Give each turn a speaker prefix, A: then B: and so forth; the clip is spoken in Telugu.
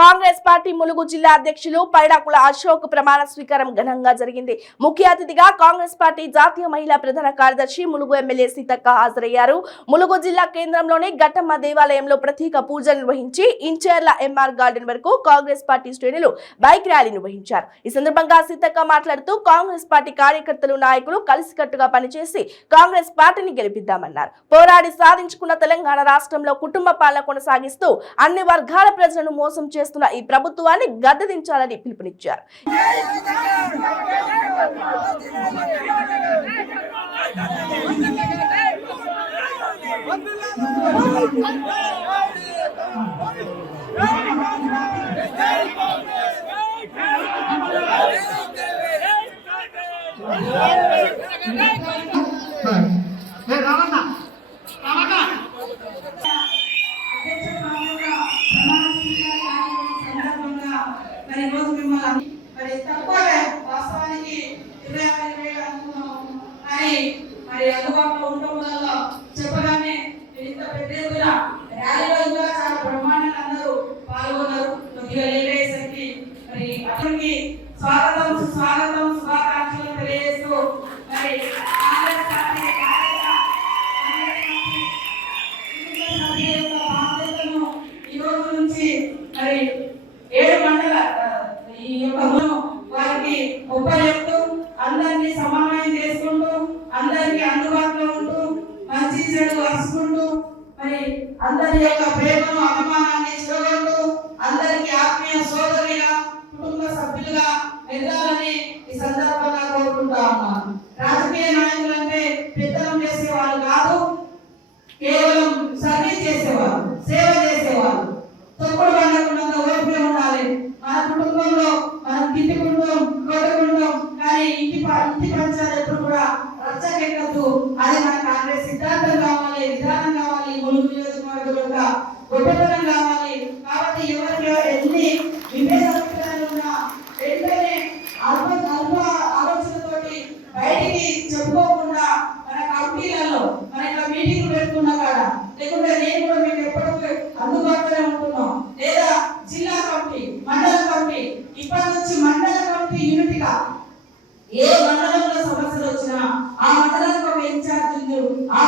A: కాంగ్రెస్ పార్టీ ములుగు జిల్లా అధ్యక్షులు పైడాకుల అశోక్ ప్రమాణ స్వీకారం ఘనంగా జరిగింది. ముఖ్య అతిథిగా కాంగ్రెస్ పార్టీ జాతీయ మహిళా ప్రధాన కార్యదర్శి ములుగు ఎమ్మెల్యే సీతక్క హాజరయ్యారు. ములుగు జిల్లా కేంద్రంలోని ఘట్టమ్మ దేవాలయంలో ప్రత్యేక పూజలు నిర్వహించి ఇంచర్ల ఎంఆర్ గార్డెన్ వరకు కాంగ్రెస్ పార్టీ శ్రేణులు బైక్ ర్యాలీ నిర్వహించారు. ఈ సందర్భంగా సీతక్క మాట్లాడుతూ కాంగ్రెస్ పార్టీ కార్యకర్తలు నాయకులు కలిసికట్టుగా పనిచేసి కాంగ్రెస్ పార్టీని గెలిపిద్దామన్నారు. పోరాడి సాధించుకున్న తెలంగాణ రాష్ట్రంలో కుటుంబ పాలన కొనసాగిస్తూ అన్ని వర్గాల ప్రజలను మోసం చేస్తున్న ఈ ప్రభుత్వాన్ని గద్దెదించాలని పిలుపునిచ్చారు.
B: ఏ
C: మరి ఈరోజు మిమ్మల్ని మరి తక్కువే వాస్తవానికి ఇరవై ఆరు వేలు అనుకున్నాము కానీ మరి అందుబాటులో ఉండటం వల్ల చెప్పగానే ఇంత పెద్ద ఎత్తున ర్యాలీలో ఇంకా చాలా బ్రహ్మాండంగా అందరూ పాల్గొన్నారు. కొద్దిగా లేట్ అయ్యేసరికి మరి అతనికి స్వాగతం శుభాకాంక్షలు తెలియజేస్తూ మరి కాంగ్రెస్ పార్టీ కార్యకర్త- కాంగ్రెస్ పార్టీ యొక్క బాధ్యతను ఈ రోజు నుంచి మరి ఏడు మండల ఆ, ఈ యొక్క వారికి ఉపయోగిస్తూ అందరినీ సమన్వయం చేసుకుంటూ అందరికీ అందుబాటులో ఉంటూ మంచి చెడు వరుసుకుంటూ మరి అందరి యొక్క ప్రేమను అభిమానాన్ని చూడగొంటూ అందరికీ ఆత్మీయ సోదరిగా కుటుంబ సభ్యులుగా ఎదగాలని ఈ సందర్భంగా కోరుకుంటా ఉన్నాను. రాజకీయ నాయకులు ఇంటి పంచాలు ఎప్పుడు కూడా రచ్చకెక్కద్దు అది మన కాంగ్రెస్ సిద్ధాంతం కావాలి విధానం కావాలి ములుగు నియోజకవర్గం యొక్క గొప్పతనం కావాలి. కాబట్టి ఎవరికి ఎన్ని విభేదాలు ఉన్నా వెంటనే అల్ప అల్ప ఆలోచనతోటి బయటికి చెప్పుకోకుండా మన కమిటీలలో మన యొక్క మీటింగ్ పెట్టుకున్న కాడ లేకుంటే నేను కూడా మీకు ఎప్పటికీ అందుబాటులోనే ఉంటున్నాం. లేదా జిల్లా కమిటీ మండల కమిటీ ఇప్పటి నుంచి మండల కమిటీ యూనిట్గా ఏ మండలంలో సమస్యలు వచ్చినా ఆ మండలానికి ఒక ఇన్ఛార్జ్ ఆ